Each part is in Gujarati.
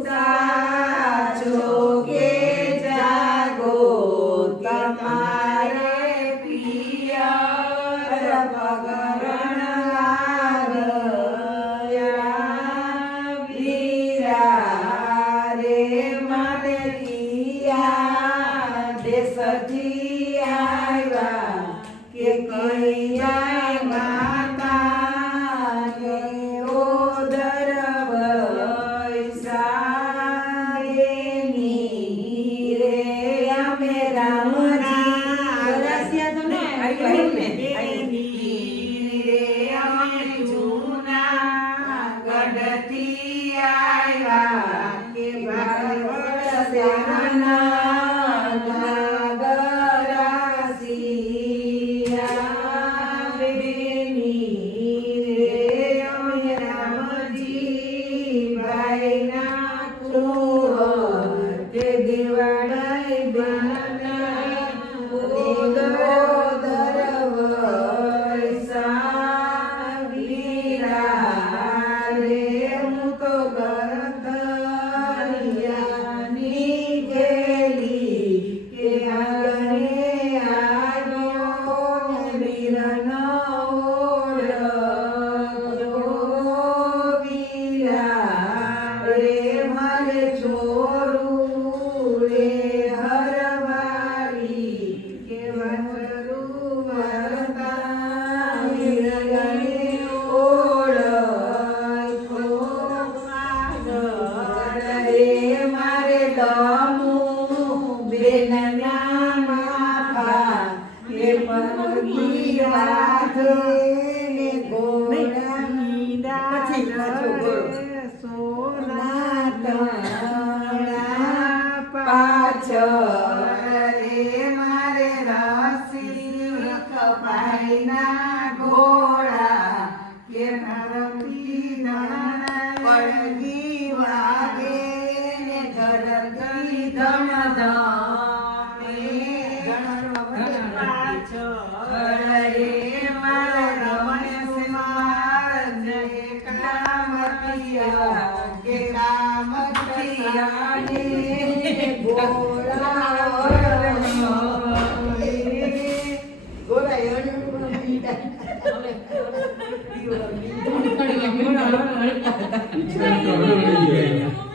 lugar.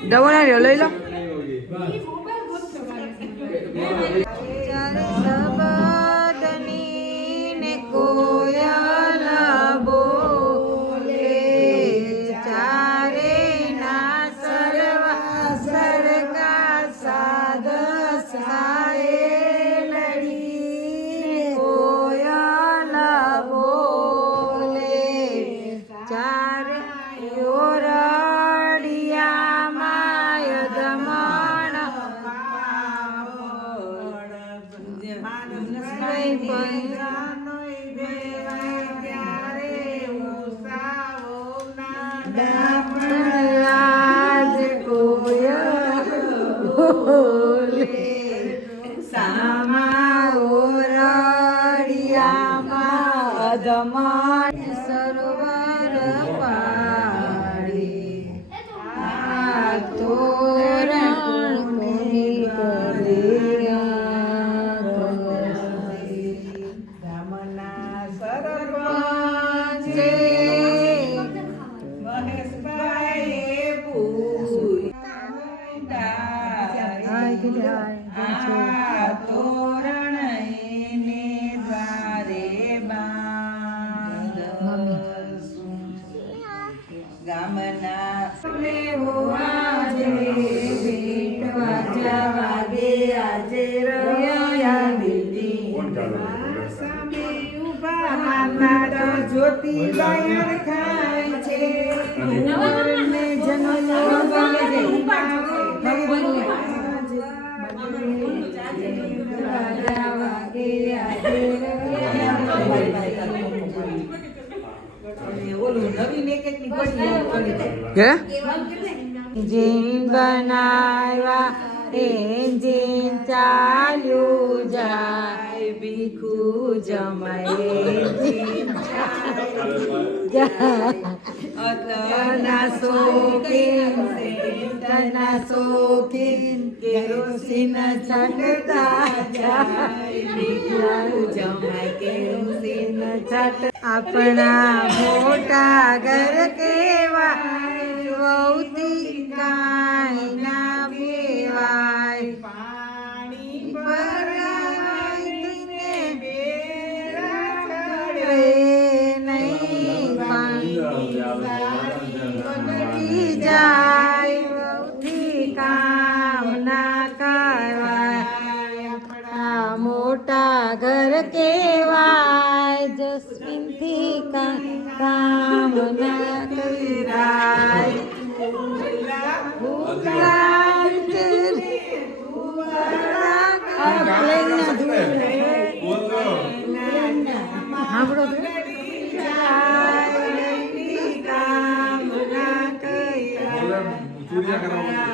ડબલ આવ્યો લઈ લો Vậy જ્યોતિ બાયર ખાય છે ને જન્મ હે? જીન બનાવ્યા એન્જિન ચાલ્યું જાય ભીખુ જમાય એન્જિન અતના શોખીન શોખીન કેરોસીન છટતા જાય. જમાય આપણા મોટા ઘર કેવા વૌતી કાંઈ જાય વહુથી કામ ના કરાય મોટા ઘર કેવાય જસ્મીનથી કા- કામ ના કરાય ભૂલાય મોટા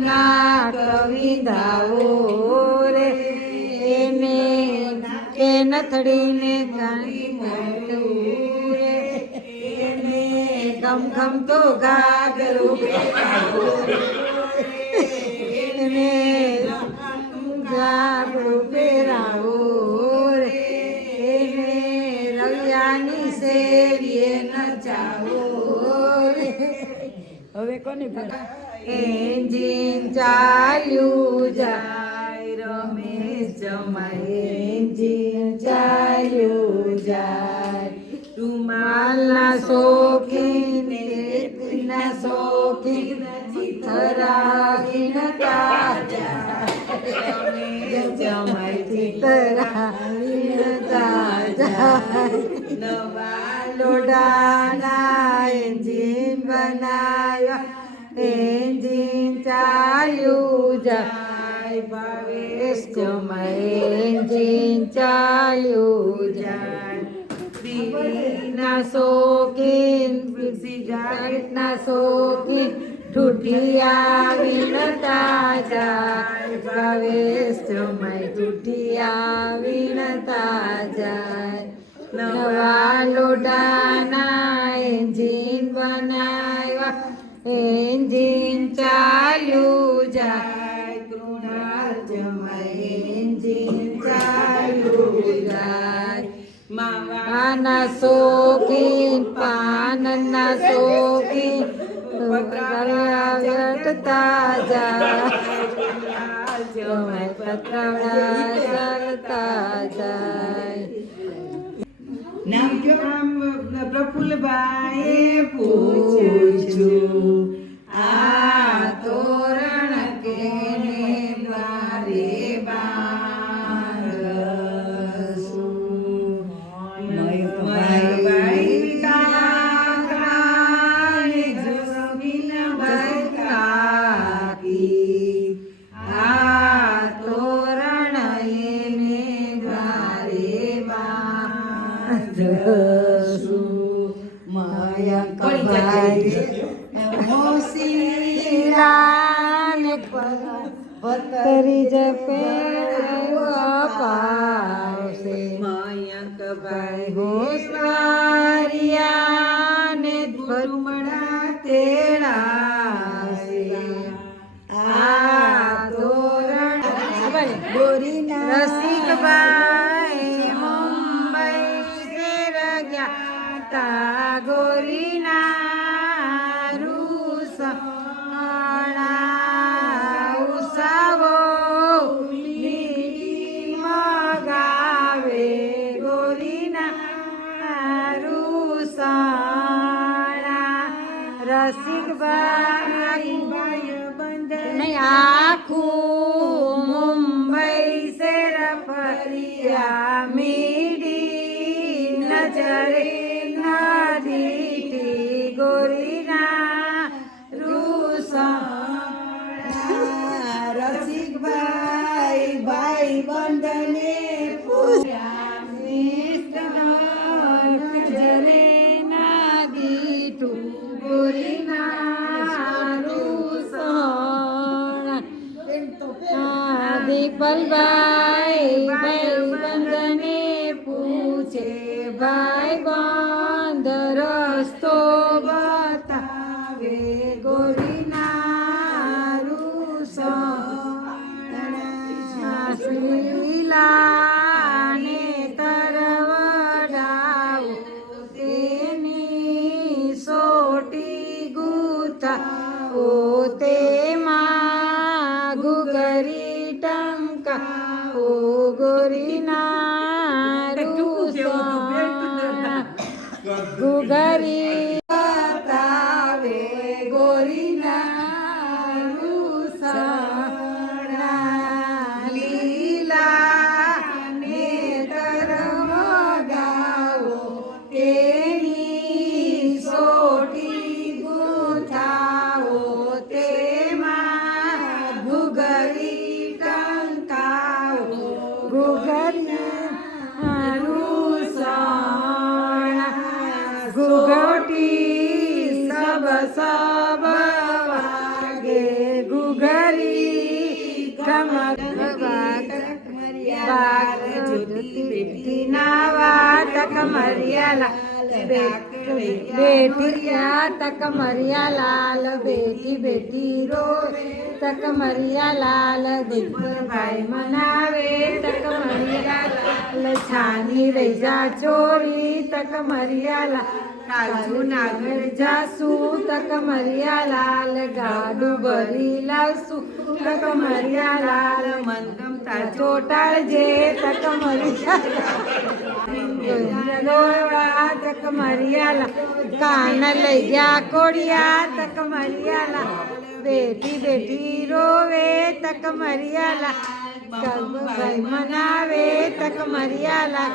ના કવિતાઓ રે. એને કે નથડીને કાણી મોટું રે. એને ગમ ગમ તો ગાગરો કોને એન્જિન ચાલ્યું જાય રમેશ જમાય. એન્જિન ચાલ્યું જાય. રૂમાલના શોખીન ના શોખીન ચિતરાવીન તાજા જમાય ચિતરાવીન તાજા નવા લોડાના એન્જિન બનાવ્યા. એન્જિન ચાલ્યું જાય ભાવેશ એન્જિન ચાલ્યું જાય બીડીના શોખીન સિગારેટના શોખીન ઠૂઠિયા વિનતા જાય ભાવેશ જમાય ઠૂઠિયા વિનતા જાય નવા લોડાના એન્જિન બનાવ્યા એન્જિન ચાલ્યું જાય કૃણાલ જમાય એન્જિન ચાલ્યું જાય. માવાના શોખીન, પાનના શોખીન પકડ્યા વટતા જાય. જમાય પકડ્યા સરતા જાય. નામ કયો? નામ પ્રફુલ્લભાઈએ પૂછ્યું આ તોરણ કેને દ્વારે બાંધશું બાંધશું મયંકભાઈ મોસીરાને પતરી જપે પાવશે મયંકભાઈ હોશિયારિયાને આશિક નહીં આખું જ્યોતિ ના વાટક મરિયાલા બેઠિયા તક મરિયા લાલ બેઠી બેઠી રો તક મરિયા લાલ દીપભાઈ મનાવે તક મરિયા લાલ છાની રહી જા ચોરી તક મરિયા લાલ કાજુ નાગર જાસુ તક મરિયા લાલ ગાડું ભરી લાવશું તક ગમતા ચોટાડજે તક મરિયા. દોરવા તક મરિયાલા. કાન લઈ ગયા કોડિયા તક મરિયાલા. બેટી બેટી રોવે તક મરિયાલા. ભાઈ મનાવે તક મરિયાલા.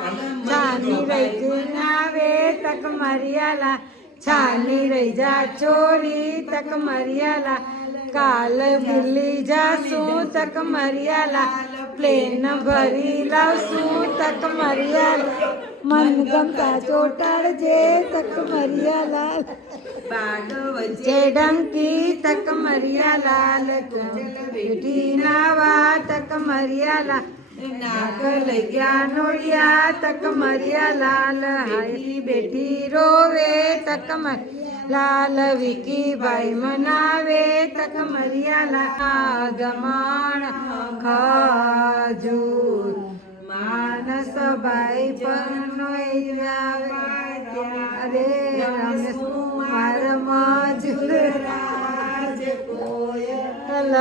છાની રહી નાવે તક મરિયાલા. છાની રહી જા ચોરી તક મરિયાલા. કાલ ભૂલી જાશું તક મરિયાલા. પ્લેન ભરી લાવશું તક મરિયાલા મન ગમતા ચોટાડજે તક મરિયાલા બાગ વચ્ચે જે ડંકી તક મરિયાલાલ બેટી નાવા તક મરિયાલા નાગ લઈ ગયા નોડિયા તક મરિયાલાલ હાઈ બેઠી રોવે તક લાલ વિકી ભાઈ મનાવે તક મરિયાલા ગમાણ ખાજૂર માનસ ભાઈ પર અરે રમેશ કુમાર મજૂર રાજ કોયલ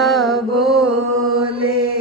બોલે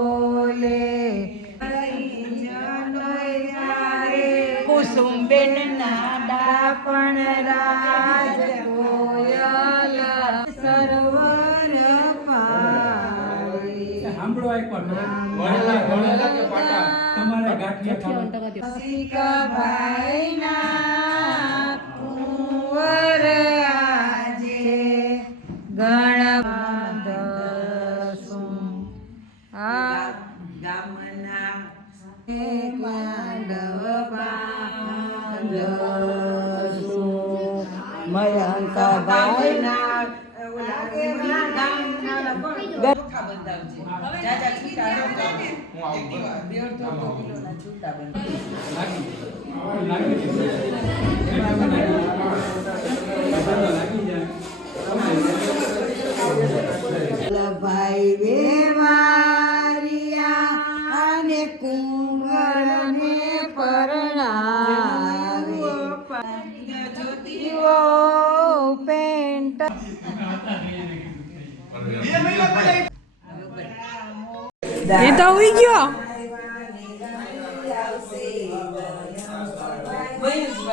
ગાંઠિયા ખાવા ભાઈના Itu tahu hijau.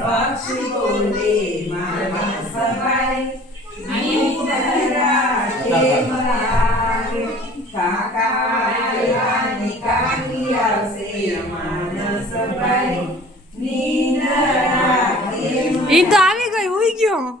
પક્ષી બોલે મારા સભાઈ કાકા કાકી તો આવી ગઈ ઉઈ ગયો.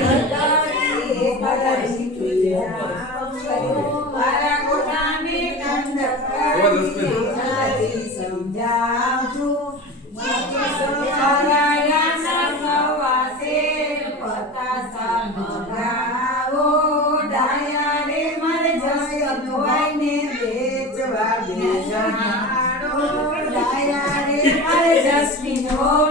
Lord.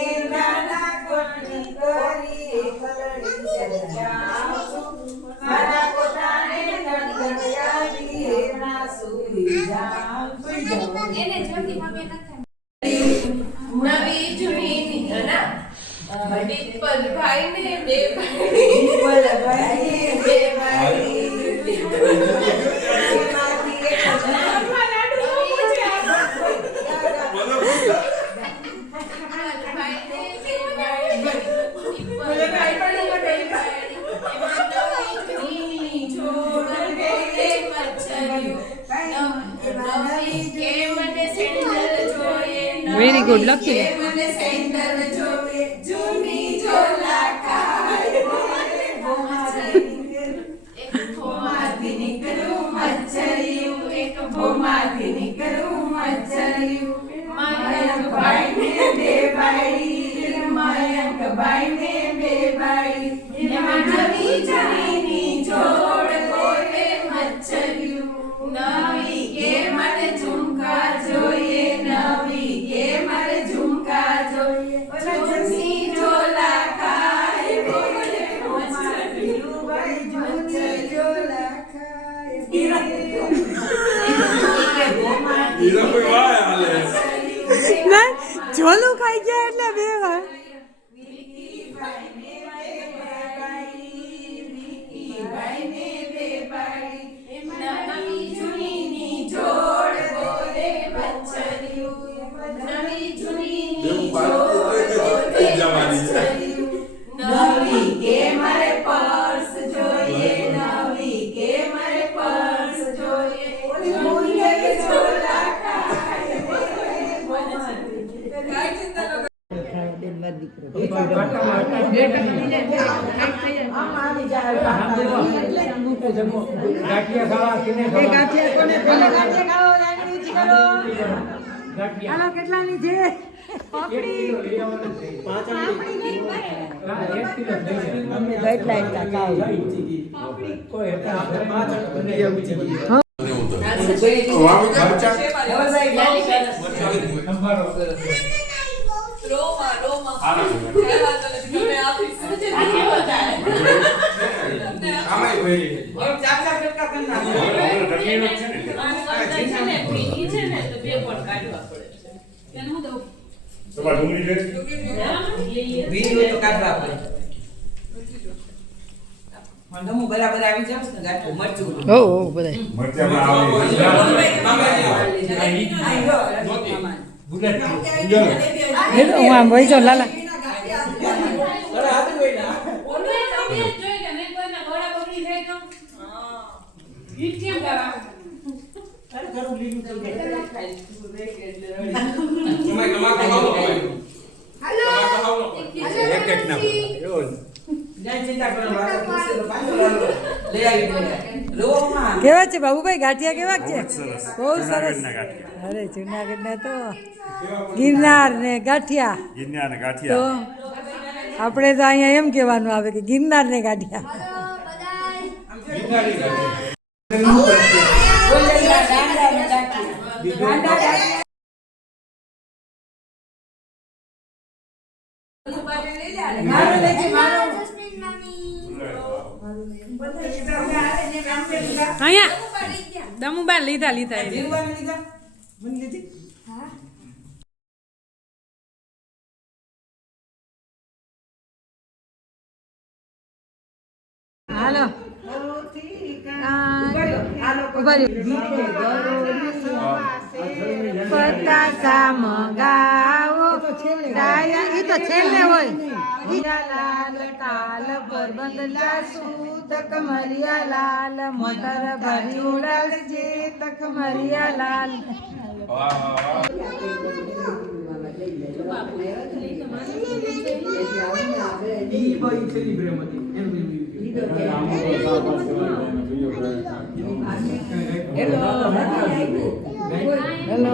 વેરી ગુડ લખી ઝોલું ખાઈ ગયા એટલે બે વાર હાલો કેટલાની છે એક કિલો છે. હા, ને. ભીની છે ને તો બે પણ કાઢવા પડે છે. હું દઉં? વીડિયો તો કાઢવા પડે. મને બરાબર આવી જાઉં ને ગાંઠું મરચું. હો હો બધા બુલેટ. હેલો હું આમ વહી જાઉં લાલા ઓલે તમે જોઈ કે નહીં કોઈના ઘોડા બગડી જાય તો ઈ કેમ કરા એક એક ના પડે. એવો જ. ચિંતા કરો પાછો પાછો લઈ આવી દે રોમાં કેવા છે બાબુભાઈ? ગાંઠિયા કેવા છે? બહુ સરસ. અરે જુનાગઢના તો. ગિરનાર ને ગાંઠિયા. ગિરનાર ને ગાંઠિયા. આપણે તો અહીંયા એમ કહેવાનું આવે કે ગિરનાર ને ગાંઠિયા. દમુબા લીધા લીધા હાલો. પતાસા મંગાવો. છેલ્લે હોય. લાલ તાલ પોરબંદર જાસુ તક મરિયા લાલ. મોટર ભરી ઉડાડજે તક હેલો હેલો